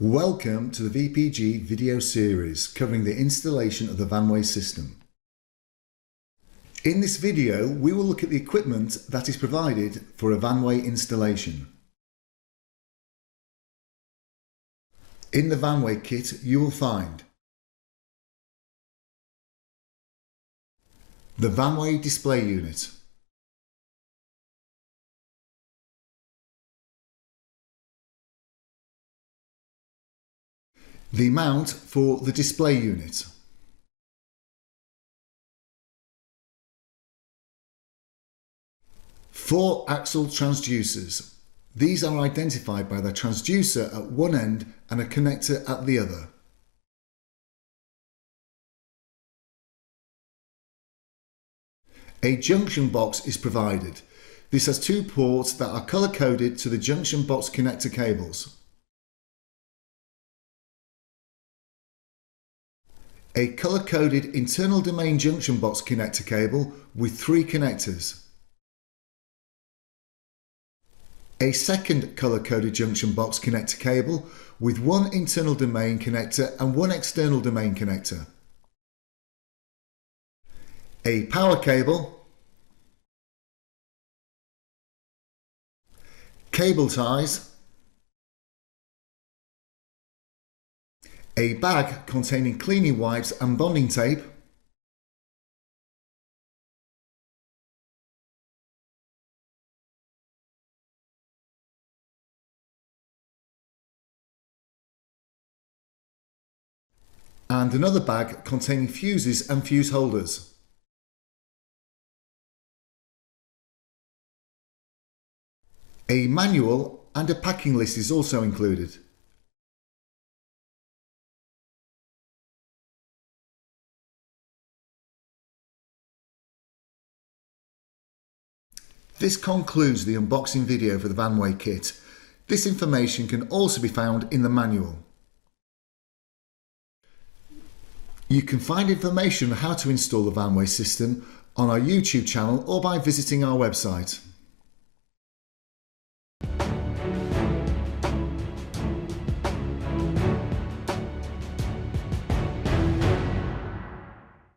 Welcome to the VPG video series covering the installation of the VanWeigh system. In this video, we will look at the equipment that is provided for a VanWeigh installation. In the VanWeigh kit, you will find the VanWeigh display unit, the mount for the display unit, four axle transducers. These are identified by the transducer at one end and a connector at the other. A junction box is provided. This has two ports that are colour-coded to the junction box connector cables. A colour-coded internal domain junction box connector cable with three connectors. A second colour-coded junction box connector cable with one internal domain connector and one external domain connector. A power cable, cable ties, a bag containing cleaning wipes and bonding tape, and another bag containing fuses and fuse holders. A manual and a packing list is also included. This concludes the unboxing video for the VanWeigh kit. This information can also be found in the manual. You can find information on how to install the VanWeigh system on our YouTube channel or by visiting our website.